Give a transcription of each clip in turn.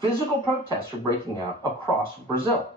physical protests are breaking out across Brazil.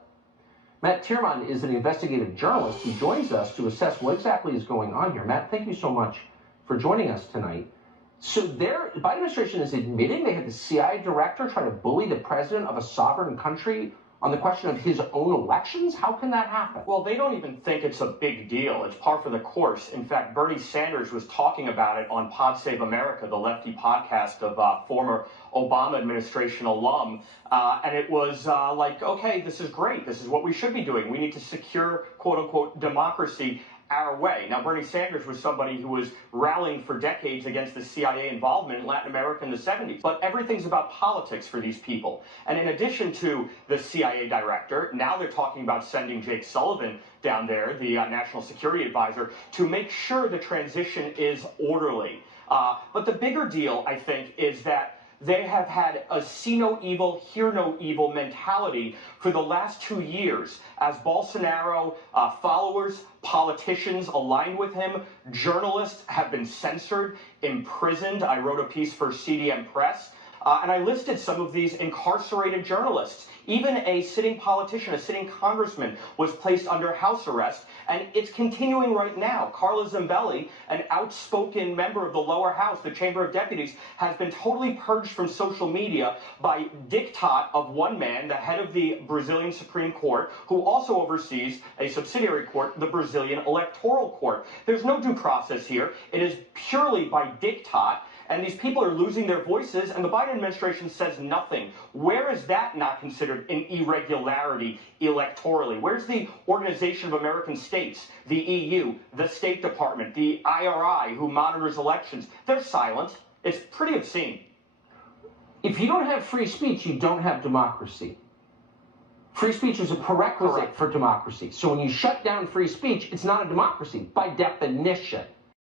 Matt Tierman is an investigative journalist. He joins us to assess what exactly is going on here. Matt, thank you so much for joining us tonight. So the Biden administration is admitting they had the CIA director try to bully the president of a sovereign country on the question of his own elections? How can that happen? Well, they don't even think it's a big deal. It's par for the course. In fact, Bernie Sanders was talking about it on Pod Save America, the lefty podcast of former Obama administration alum. And it was like, okay, this is great. This is what we should be doing. We need to secure, quote unquote, democracy our way. Now, Bernie Sanders was somebody who was rallying for decades against the CIA involvement in Latin America in the 70s. But everything's about politics for these people. And in addition to the CIA director, now they're talking about sending Jake Sullivan down there, the national security advisor, to make sure the transition is orderly. But the bigger deal, I think, is that they have had a see no evil, hear no evil mentality for the last 2 years as Bolsonaro followers, politicians aligned with him, journalists have been censored, imprisoned. I wrote a piece for CDM Press, and I listed some of these incarcerated journalists. Even a sitting politician, a sitting congressman, was placed under house arrest, and it's continuing right now. Carla Zambelli, an outspoken member of the lower house, the Chamber of Deputies, has been totally purged from social media by diktat of one man, the head of the Brazilian Supreme Court, who also oversees a subsidiary court, the Brazilian Electoral Court. There's no due process here. It is purely by diktat. And these people are losing their voices, and the Biden administration says nothing. Where is that not considered an irregularity electorally? Where's the Organization of American States, the EU, the State Department, the IRI, who monitors elections? They're silent. It's pretty obscene. If you don't have free speech, you don't have democracy. Free speech is a prerequisite for democracy. So when you shut down free speech, it's not a democracy by definition.